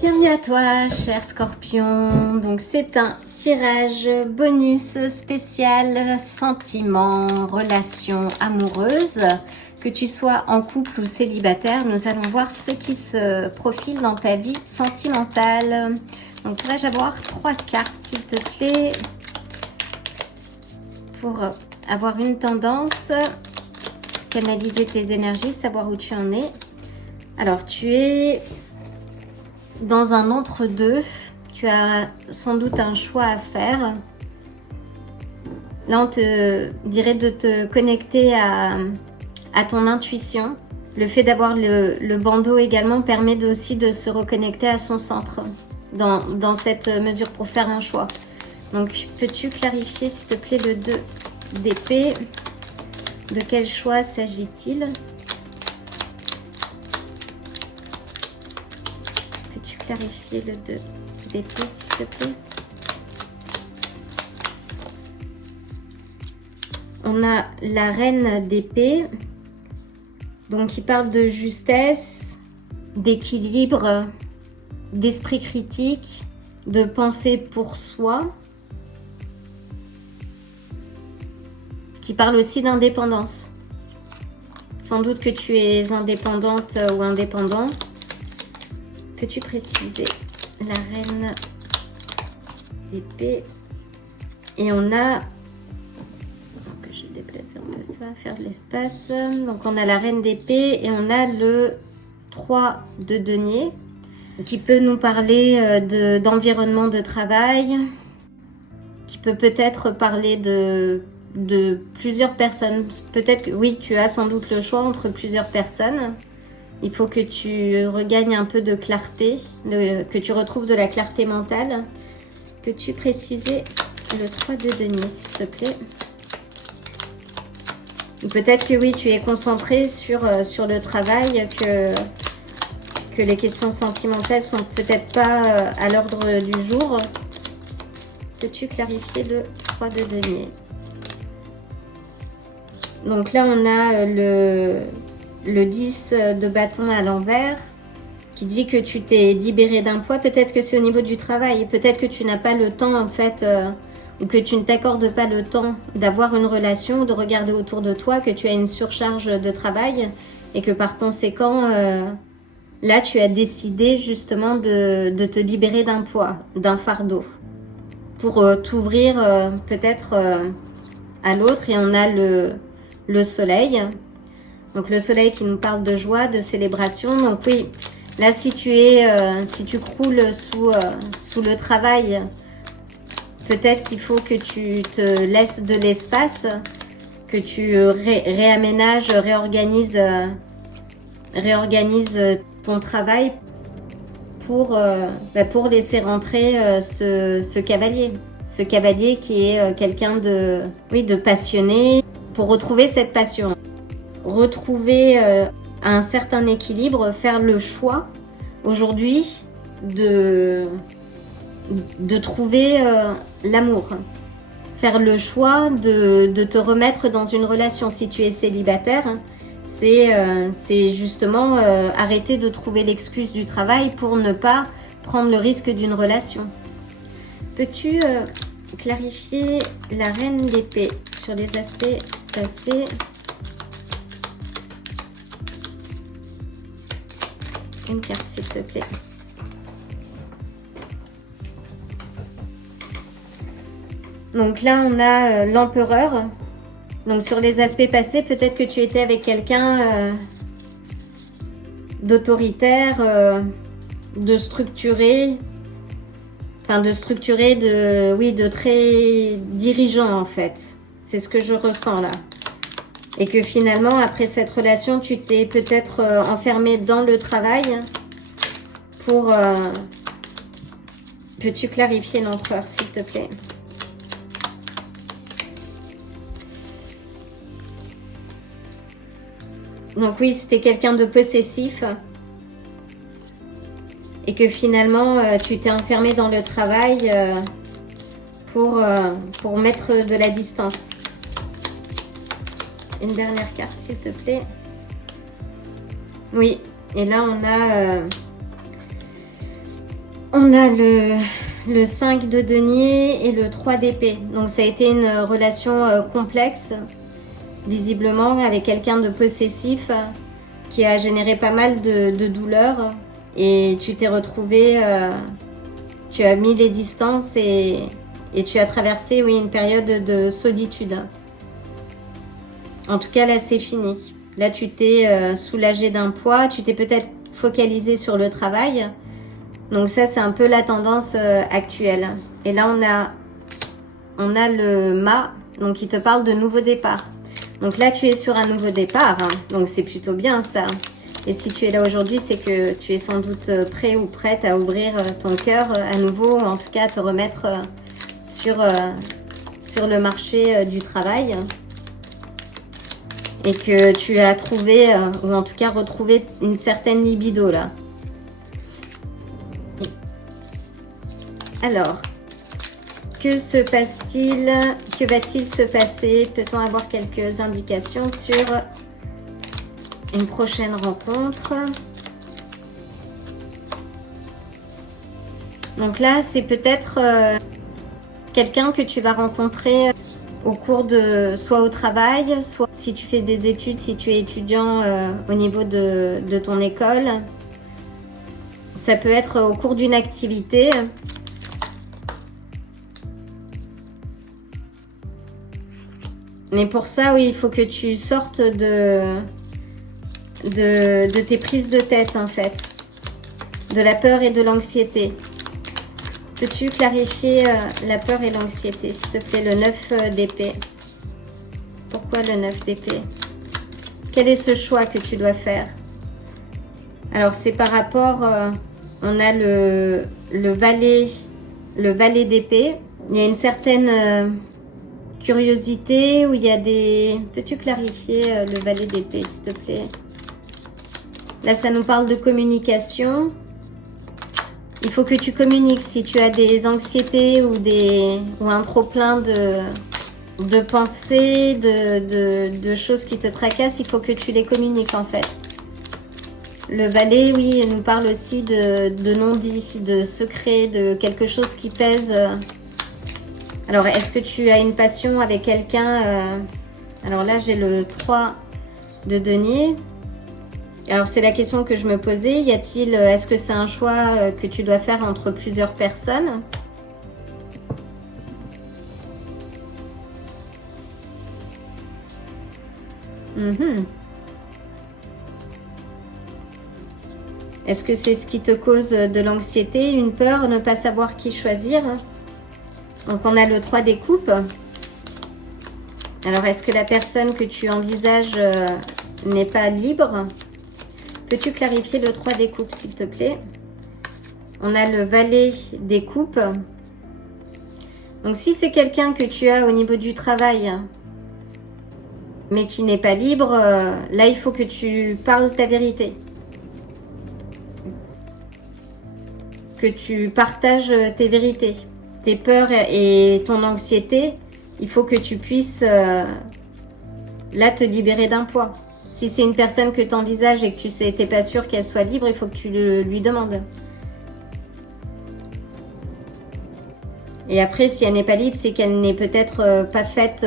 Bienvenue à toi, cher Scorpion. Donc c'est un tirage bonus spécial sentiments, relations amoureuses. Que tu sois en couple ou célibataire, nous allons voir ce qui se profile dans ta vie sentimentale. Donc pourrais-je avoir 3 cartes s'il te plaît pour avoir une tendance, canaliser tes énergies, savoir où tu en es. Alors tu es dans un entre-deux, tu as sans doute un choix à faire. Là, on te dirait de te connecter à ton intuition. Le fait d'avoir le bandeau également permet aussi de se reconnecter à son centre dans cette mesure pour faire un choix. Donc, peux-tu clarifier, s'il te plaît, le 2 d'épée? De quel choix s'agit-il? Clarifier le 2 d'épée, s'il te plaît. On a la reine d'épée, donc qui parle de justesse, d'équilibre, d'esprit critique, de pensée pour soi, qui parle aussi d'indépendance. Sans doute que tu es indépendante ou indépendant. Peux-tu préciser la reine d'épée? Et on a, que je vais déplacer un peu ça, faire de l'espace. Donc on a la reine d'épée et on a le 3 de denier qui peut nous parler d'environnement de travail, qui peut-être parler de plusieurs personnes. Peut-être que oui, tu as sans doute le choix entre plusieurs personnes. Il faut que tu regagnes un peu de clarté, que tu retrouves de la clarté mentale. Peux-tu préciser le 3 de denier, s'il te plaît? Peut-être que oui, tu es concentré sur le travail, que les questions sentimentales sont peut-être pas à l'ordre du jour. Peux-tu clarifier le 3 de denier? Donc là, on a le 10 de bâton à l'envers, qui dit que tu t'es libéré d'un poids. Peut-être que c'est au niveau du travail. Peut-être que tu n'as pas le temps, en fait, ou que tu ne t'accordes pas le temps d'avoir une relation, de regarder autour de toi, que tu as une surcharge de travail et que par conséquent, là, tu as décidé justement de te libérer d'un poids, d'un fardeau, pour t'ouvrir peut-être à l'autre. Et on a le soleil. Donc le soleil qui nous parle de joie, de célébration. Donc oui, là si tu croules sous le travail, peut-être qu'il faut que tu te laisses de l'espace, que tu réaménages, réorganises ton travail pour laisser rentrer ce cavalier. Ce cavalier qui est quelqu'un de passionné, pour retrouver cette passion. Retrouver un certain équilibre, faire le choix aujourd'hui de trouver l'amour. Faire le choix de te remettre dans une relation. Si tu es célibataire, c'est justement arrêter de trouver l'excuse du travail pour ne pas prendre le risque d'une relation. Peux-tu clarifier la reine d'épée sur les aspects passés? Une carte, s'il te plaît. Donc là, on a l'empereur. Donc sur les aspects passés, peut-être que tu étais avec quelqu'un d'autoritaire, de structuré, de très dirigeant en fait. C'est ce que je ressens là. Et que finalement, après cette relation, tu t'es peut-être enfermé dans le travail pour... Peux-tu clarifier l'empereur, s'il te plaît? Donc oui, c'était quelqu'un de possessif. Et que finalement, tu t'es enfermé dans le travail pour mettre de la distance. Une dernière carte, s'il te plaît. Oui, et là on a On a le 5 de denier et le 3 d'épée. Donc ça a été une relation complexe, visiblement, avec quelqu'un de possessif qui a généré pas mal de douleurs. Et tu t'es retrouvé, tu as mis les distances et tu as traversé, oui, une période de solitude. En tout cas, là, c'est fini. Là, tu t'es soulagé d'un poids, tu t'es peut-être focalisé sur le travail. Donc ça, c'est un peu la tendance actuelle. Et là, on a le mât, donc qui te parle de nouveau départ. Donc là, tu es sur un nouveau départ, hein. Donc c'est plutôt bien ça. Et si tu es là aujourd'hui, c'est que tu es sans doute prêt ou prête à ouvrir ton cœur à nouveau, ou en tout cas à te remettre sur le marché du travail. Et que tu as trouvé, ou en tout cas retrouvé une certaine libido là. Alors, que se passe-t-il? Que va-t-il se passer? Peut-on avoir quelques indications sur une prochaine rencontre? Donc là, c'est peut-être quelqu'un que tu vas rencontrer au cours de, soit au travail, soit si tu fais des études, si tu es étudiant au niveau de ton école. Ça peut être au cours d'une activité. Mais pour ça, oui, il faut que tu sortes de tes prises de tête, en fait. De la peur et de l'anxiété. Peux-tu clarifier la peur et l'anxiété, s'il te plaît, le 9 d'épée? Pourquoi le 9 d'épée? Quel est ce choix que tu dois faire? Alors, c'est par rapport... on a le valet d'épée. Il y a une certaine... curiosité, où il y a des... Peux-tu clarifier le valet d'épée, s'il te plaît? Là, ça nous parle de communication. Il faut que tu communiques si tu as des anxiétés ou un trop-plein de pensées, de choses qui te tracassent. Il faut que tu les communiques, en fait. Le valet, oui, nous parle aussi de non-dit, de secret, de quelque chose qui pèse... Alors, est-ce que tu as une passion avec quelqu'un Alors là, j'ai le 3 de denier. Alors, c'est la question que je me posais. Est-ce que c'est un choix que tu dois faire entre plusieurs personnes? Est-ce que c'est ce qui te cause de l'anxiété, une peur, ne pas savoir qui choisir? Donc, on a le 3 des coupes. Alors, est-ce que la personne que tu envisages n'est pas libre? Peux-tu clarifier le 3 des coupes, s'il te plaît? On a le valet des coupes. Donc, si c'est quelqu'un que tu as au niveau du travail, mais qui n'est pas libre, là, il faut que tu parles ta vérité. Que tu partages tes vérités. Tes peurs et ton anxiété, il faut que tu puisses là te libérer d'un poids. Si c'est une personne que tu envisages et que tu sais, t'es pas sûr qu'elle soit libre, il faut que tu lui demandes. Et après, si elle n'est pas libre, c'est qu'elle n'est peut-être pas faite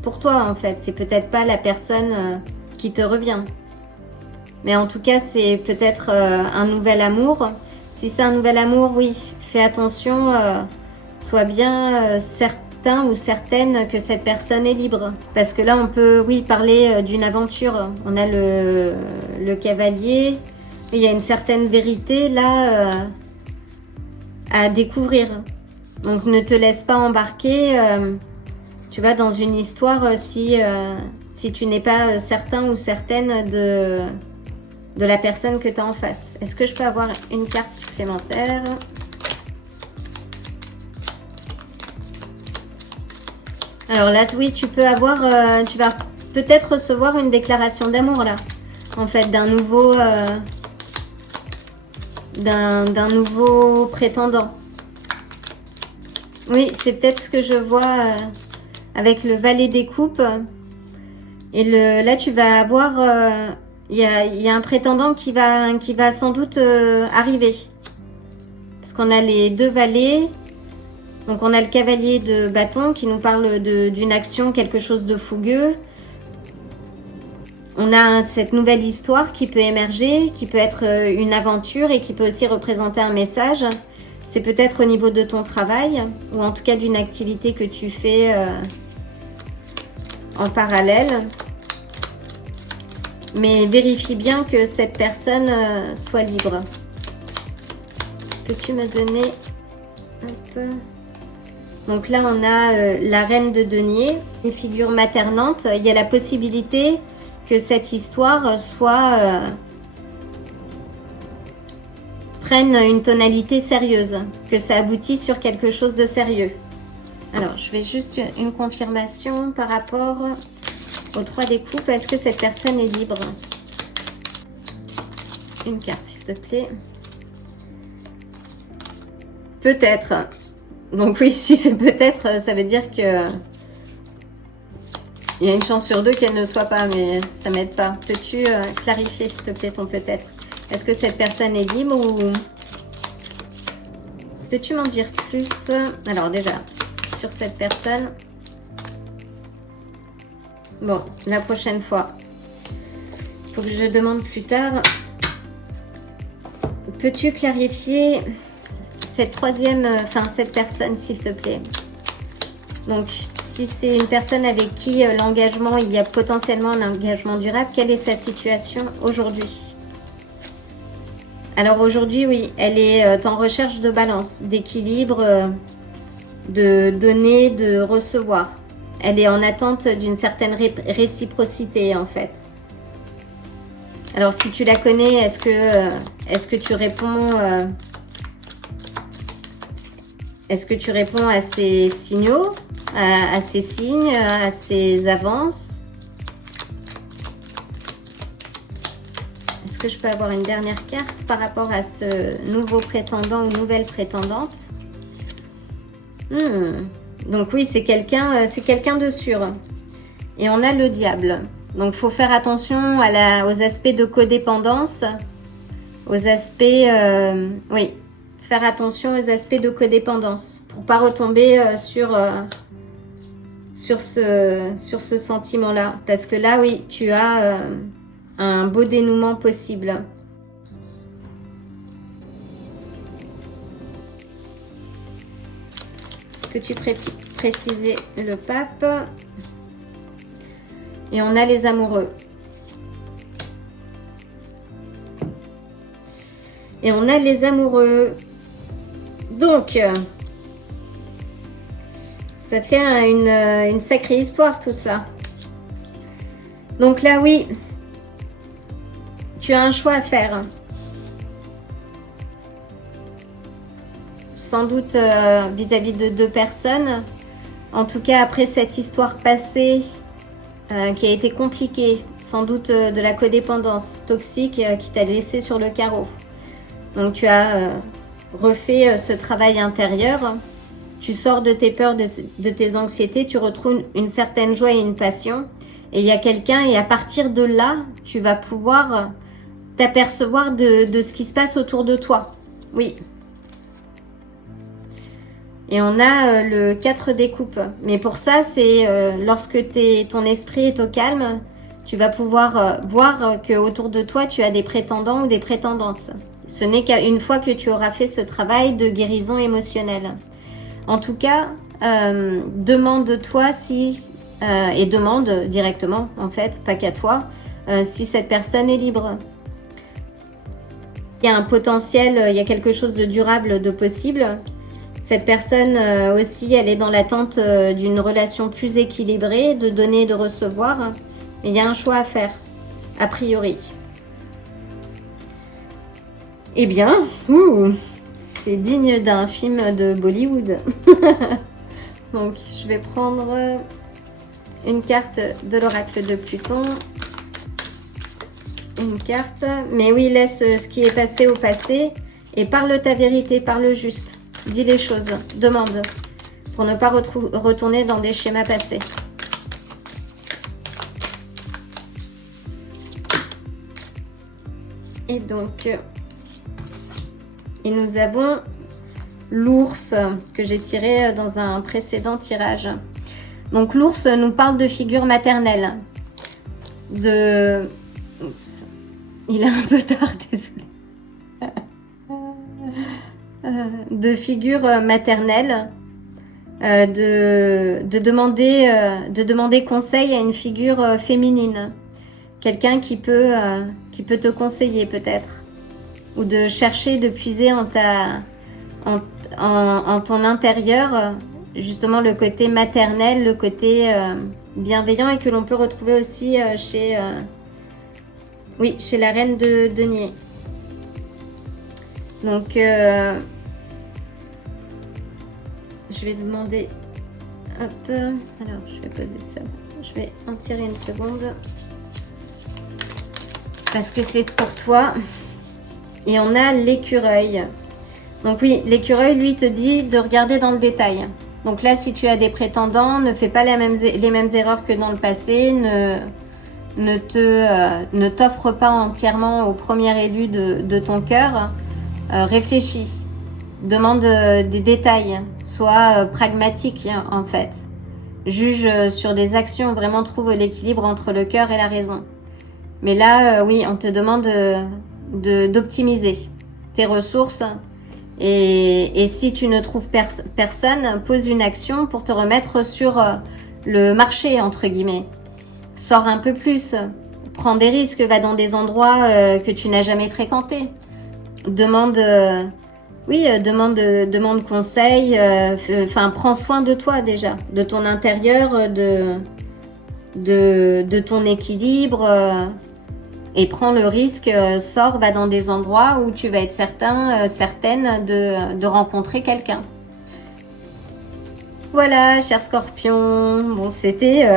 pour toi, en fait. C'est peut-être pas la personne qui te revient. Mais en tout cas, c'est peut-être un nouvel amour. Si c'est un nouvel amour, oui, fais attention. Sois bien certain ou certaine que cette personne est libre. Parce que là, on peut, oui, parler d'une aventure. On a le cavalier. Il y a une certaine vérité, là, à découvrir. Donc, ne te laisse pas embarquer, tu vois, dans une histoire si tu n'es pas certain ou certaine de la personne que tu as en face. Est-ce que je peux avoir une carte supplémentaire ? Alors là, oui, tu peux avoir, tu vas peut-être recevoir une déclaration d'amour là, en fait, d'un nouveau prétendant. Oui, c'est peut-être ce que je vois avec le valet des coupes. Et là, tu vas avoir, il y a un prétendant qui va sans doute arriver. Parce Parce qu'on a les 2 valets. Donc on a le cavalier de bâton qui nous parle d'une action, quelque chose de fougueux. On a cette nouvelle histoire qui peut émerger, qui peut être une aventure et qui peut aussi représenter un message. C'est peut-être au niveau de ton travail ou en tout cas d'une activité que tu fais en parallèle. Mais vérifie bien que cette personne soit libre. Peux-tu me donner un peu... Donc là, on a la reine de denier, une figure maternante. Il y a la possibilité que cette histoire prenne une tonalité sérieuse, que ça aboutisse sur quelque chose de sérieux. Alors, je vais juste une confirmation par rapport aux 3 des coupes. Est-ce que cette personne est libre? Une carte, s'il te plaît. Peut-être. Donc oui, si c'est peut-être, ça veut dire que il y a une chance sur 2 qu'elle ne soit pas, mais ça m'aide pas. Peux-tu clarifier, s'il te plaît, ton peut-être? Est-ce que cette personne est libre ou... Peux-tu m'en dire plus? Alors déjà, sur cette personne... Bon, la prochaine fois, il faut que je demande plus tard. Peux-tu clarifier cette cette personne, s'il te plaît? Donc, si c'est une personne avec qui l'engagement, il y a potentiellement un engagement durable, quelle est sa situation aujourd'hui? Alors aujourd'hui, oui, elle est en recherche de balance, d'équilibre, de donner, de recevoir. Elle est en attente d'une certaine réciprocité, en fait. Alors, si tu la connais, est-ce que tu réponds... Est-ce que tu réponds à ces signaux, à ces signes, à ces avances? Est-ce que je peux avoir une dernière carte par rapport à ce nouveau prétendant ou nouvelle prétendante? Donc oui, c'est quelqu'un de sûr. Et on a le diable. Donc, il faut faire attention aux aspects de codépendance, aux aspects... oui, faire attention aux aspects de codépendance pour pas retomber sur ce sentiment-là. Parce que là, oui, tu as un beau dénouement possible. Peux-tu préciser le pape? Et on a les amoureux. Et on a les amoureux. Donc, ça fait une sacrée histoire tout ça. Donc là, oui, tu as un choix à faire. Sans doute vis-à-vis de 2 personnes. En tout cas, après cette histoire passée qui a été compliquée, sans doute de la codépendance toxique qui t'a laissé sur le carreau. Donc tu as refait ce travail intérieur, tu sors de tes peurs, de tes anxiétés, tu retrouves une certaine joie et une passion. Et il y a quelqu'un, et à partir de là, tu vas pouvoir t'apercevoir de ce qui se passe autour de toi. Oui. Et on a le 4 des coupes. Mais pour ça, c'est lorsque ton esprit est au calme, tu vas pouvoir voir qu'autour de toi, tu as des prétendants ou des prétendantes. Ce n'est qu'une fois que tu auras fait ce travail de guérison émotionnelle. En tout cas, demande-toi et demande directement, en fait, pas qu'à toi, si cette personne est libre. Il y a un potentiel, il y a quelque chose de durable, de possible. Cette personne aussi, elle est dans l'attente d'une relation plus équilibrée, de donner et de recevoir. Et il y a un choix à faire, a priori. Eh bien, c'est digne d'un film de Bollywood. Donc, je vais prendre une carte de l'oracle de Pluton. Une carte. Mais oui, laisse ce qui est passé au passé et parle ta vérité, parle juste. Dis les choses, demande, pour ne pas retourner dans des schémas passés. Et donc, et nous avons l'ours que j'ai tiré dans un précédent tirage. Donc l'ours nous parle de figure maternelle. Oups. Il est un peu tard, désolé. De figure maternelle. De demander conseil à une figure féminine. Quelqu'un qui peut te conseiller peut-être. Ou de chercher, de puiser en ton intérieur, justement le côté maternel, le côté bienveillant et que l'on peut retrouver aussi chez la reine de denier. Donc, je vais demander, hop, alors je vais poser ça, je vais en tirer une seconde, parce que c'est pour toi. Et on a l'écureuil. Donc oui, l'écureuil, lui, te dit de regarder dans le détail. Donc là, si tu as des prétendants, ne fais pas les mêmes erreurs que dans le passé. Ne t'offre pas entièrement au premier élu de ton cœur. Réfléchis. Demande des détails. Sois pragmatique, en fait. Juge sur des actions. Vraiment trouve l'équilibre entre le cœur et la raison. Mais là, oui, on te demande d'optimiser tes ressources et si tu ne trouves personne, pose une action pour te remettre sur le marché, entre guillemets. Sors un peu plus, prends des risques, va dans des endroits que tu n'as jamais fréquentés. Demande conseil, prends soin de toi déjà, de ton intérieur, de ton équilibre. Et prends le risque, sors, va dans des endroits où tu vas être certaine de rencontrer quelqu'un. Voilà, cher Scorpion. Bon, c'était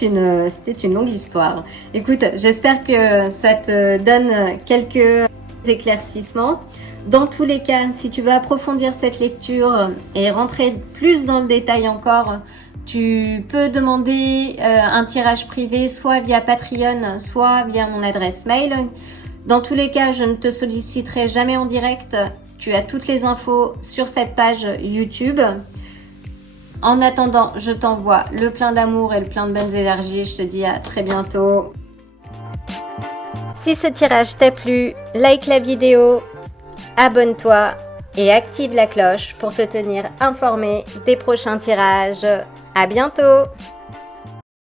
une longue histoire. Écoute, j'espère que ça te donne quelques éclaircissements. Dans tous les cas, si tu veux approfondir cette lecture et rentrer plus dans le détail encore, tu peux demander un tirage privé, soit via Patreon, soit via mon adresse mail. Dans tous les cas, je ne te solliciterai jamais en direct. Tu as toutes les infos sur cette page YouTube. En attendant, je t'envoie le plein d'amour et le plein de bonnes énergies. Je te dis à très bientôt. Si ce tirage t'a plu, like la vidéo, abonne-toi et active la cloche pour te tenir informé des prochains tirages. À bientôt!